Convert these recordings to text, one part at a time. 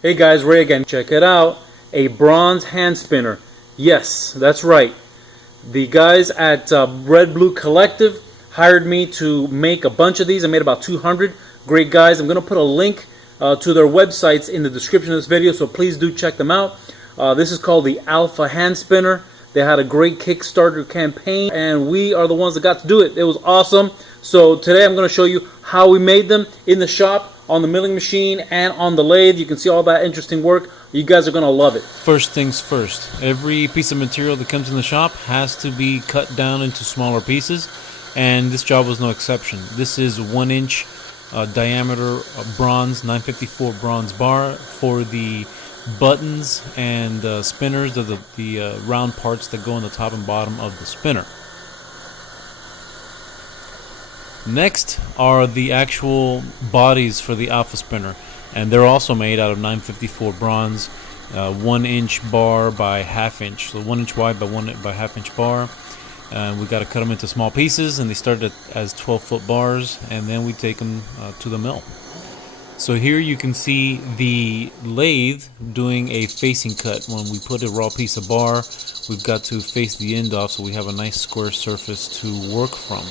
Hey guys, Ray again. Check it out. A bronze hand spinner. Yes, that's right. The guys at Red Blue Collective hired me to make a bunch of these. I made about 200. Great guys. I'm going to put a link to their websites in the description of this video, so please do check them out. This is called the Alpha Hand Spinner. They had a great Kickstarter campaign, and we are the ones that got to do it. It was awesome. So today I'm going to show you how we made them in the shop, on the milling machine, and on the lathe. You can see all that interesting work. You guys are going to love it. First things first, every piece of material that comes in the shop has to be cut down into smaller pieces, and this job was no exception. This is 1 inch diameter bronze, 954 bronze bar for the buttons and spinners, the round parts that go on the top and bottom of the spinner. Next are the actual bodies for the Alpha spinner, and they're also made out of 954 bronze, 1 inch bar by ½ inch, so 1 inch wide by 1.5 inch bar. We got to cut them into small pieces, and they started as 12-foot bars, and then we take them to the mill. So here you can see the lathe doing a facing cut. When we put a raw piece of bar, we've got to face the end off so we have a nice square surface to work from.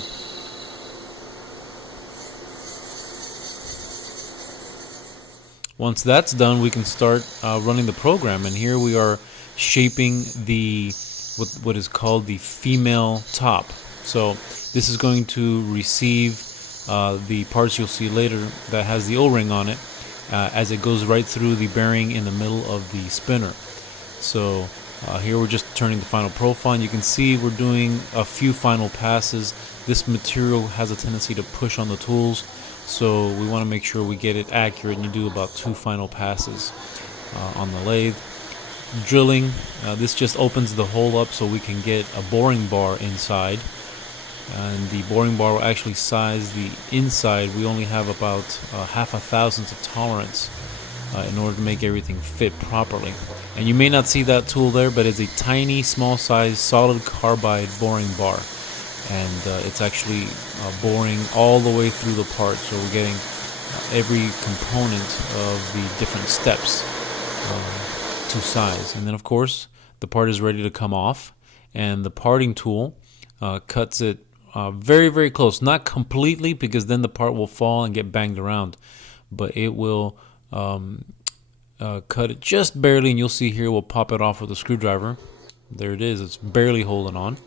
Once that's done, we can start running the program, and here we are shaping the what is called the female top. So this is going to receive the parts you'll see later that has the O-ring on it as it goes right through the bearing in the middle of the spinner. So here we're just turning the final profile, and you can see we're doing a few final passes. This material has a tendency to push on the tools, so we want to make sure we get it accurate, and you do about 2 final passes on the lathe. Drilling, this just opens the hole up so we can get a boring bar inside, and the boring bar will actually size the inside. We only have about 0.5 thousandths of tolerance in order to make everything fit properly. And you may not see that tool there, but it's a tiny, small size solid carbide boring bar, and it's actually boring all the way through the part, so we're getting every component of the different steps to size. And then of course the part is ready to come off, and the parting tool cuts it very, very close, not completely, because then the part will fall and get banged around, but it will cut it just barely, and you'll see here we'll pop it off with a screwdriver. There it is, it's barely holding on.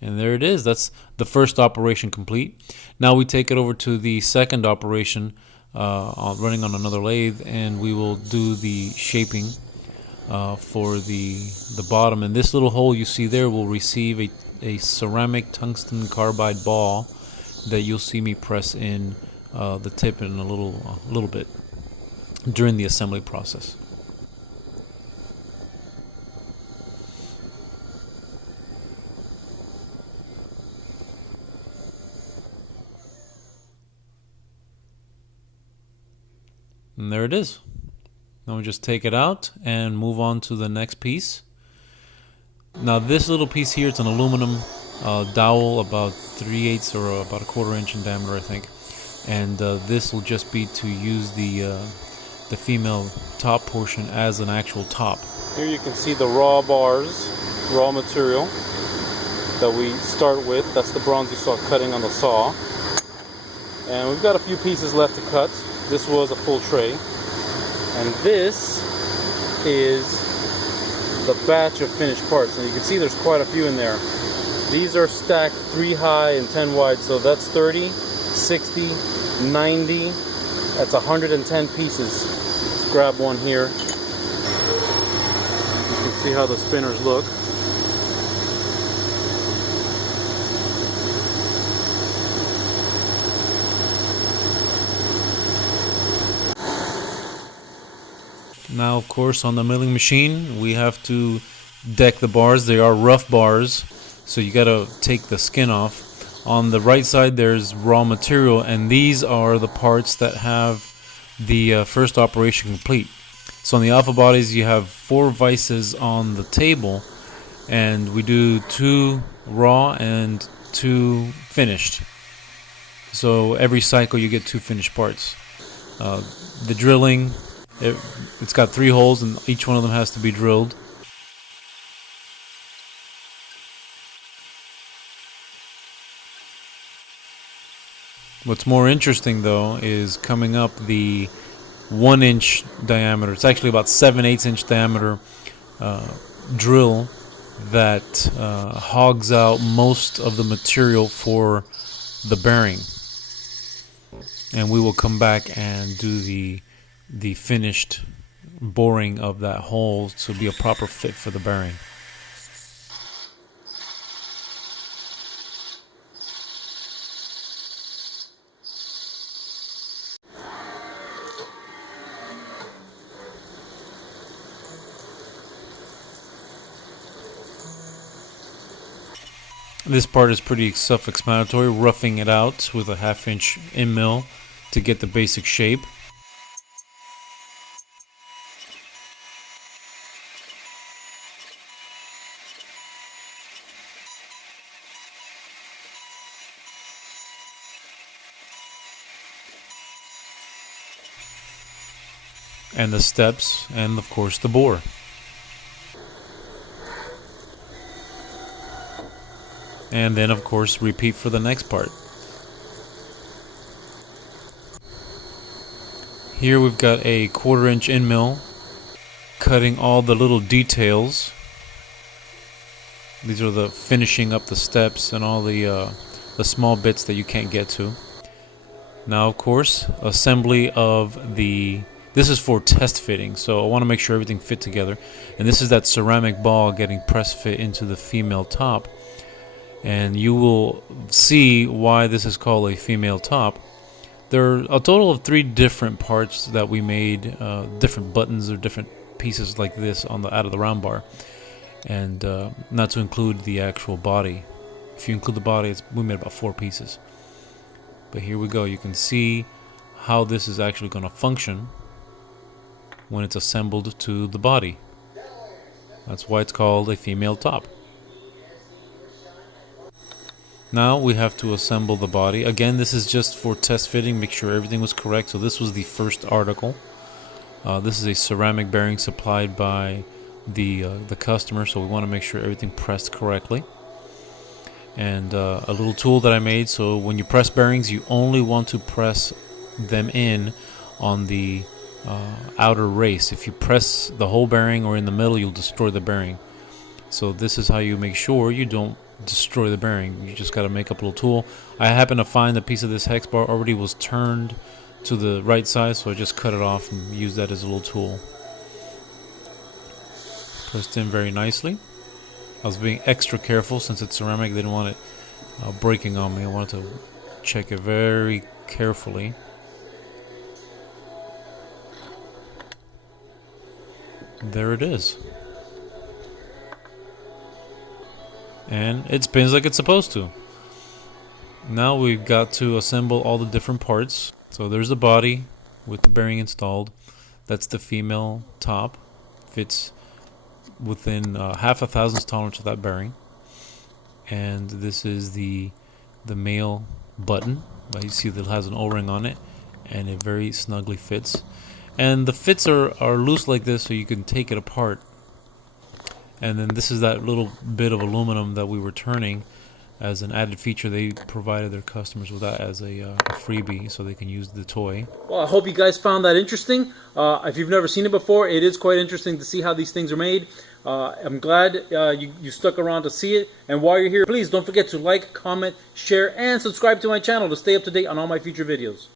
And there it is. That's the first operation complete. Now we take it over to the second operation running on another lathe, and we will do the shaping for the bottom. And this little hole you see there will receive a ceramic tungsten carbide ball that you'll see me press in the tip in a little bit during the assembly process. And there it is. Now we just take it out and move on to the next piece. Now this little piece here, it's an aluminum dowel about 3/8 or about 1/4 inch in diameter, I think. And this will just be to use the female top portion as an actual top. Here you can see the raw bars, raw material that we start with. That's the bronze you saw cutting on the saw. And we've got a few pieces left to cut. This was a full tray, and this is the batch of finished parts, and you can see there's quite a few in there. These are stacked 3 high and 10 wide, so that's 30, 60, 90, that's 110 pieces. Let's grab one here. You can see how the spinners look. Now, of course, on the milling machine, we have to deck the bars. They are rough bars, so you got to take the skin off. On the right side, there's raw material, and these are the parts that have the first operation complete. So on the Alpha bodies, you have 4 vices on the table, and we do 2 raw and 2 finished. So every cycle, you get 2 finished parts. The drilling, It's got 3 holes, and each one of them has to be drilled. What's more interesting, though, is coming up the 1-inch diameter. It's actually about 7/8 inch diameter drill that hogs out most of the material for the bearing. And we will come back and do the finished boring of that hole to be a proper fit for the bearing. This part is pretty self-explanatory, roughing it out with a 1/2 inch end mill to get the basic shape. And the steps, and of course the bore. And then of course repeat for the next part. Here we've got a 1/4 inch end mill cutting all the little details. These are the finishing up the steps and all the small bits that you can't get to. Now of course assembly of this is for test fitting, so I want to make sure everything fit together. And this is that ceramic ball getting press fit into the female top. And you will see why this is called a female top. There are a total of 3 different parts that we made, different buttons or different pieces like this on out of the round bar, and not to include the actual body. If you include the body, we made about 4 pieces. But here we go. You can see how this is actually going to function when it's assembled to the body. That's why it's called a female top. Now we have to assemble the body. Again, this is just for test fitting, make sure everything was correct. So this was the first article. This is a ceramic bearing supplied by the customer, so we want to make sure everything pressed correctly. And a little tool that I made, so when you press bearings, you only want to press them in on the outer race. If you press the whole bearing or in the middle, you'll destroy the bearing. So this is how you make sure you don't destroy the bearing. You just got to make up a little tool. I happen to find a piece of this hex bar already was turned to the right side, so I just cut it off and used that as a little tool. Pressed in very nicely. I was being extra careful since it's ceramic. I didn't want it breaking on me. I wanted to check it very carefully. There it is. And it spins like it's supposed to. Now we've got to assemble all the different parts. So there's the body with the bearing installed. That's the female top. Fits within 1/2 thousandths tolerance of that bearing. And this is the male button. You see that it has an O-ring on it, and it very snugly fits. And the fits are loose like this, so you can take it apart. And then this is that little bit of aluminum that we were turning as an added feature. They provided their customers with that as a freebie so they can use the toy. Well, I hope you guys found that interesting. If you've never seen it before, it is quite interesting to see how these things are made. I'm glad you stuck around to see it. And while you're here, please don't forget to like, comment, share, and subscribe to my channel to stay up to date on all my future videos.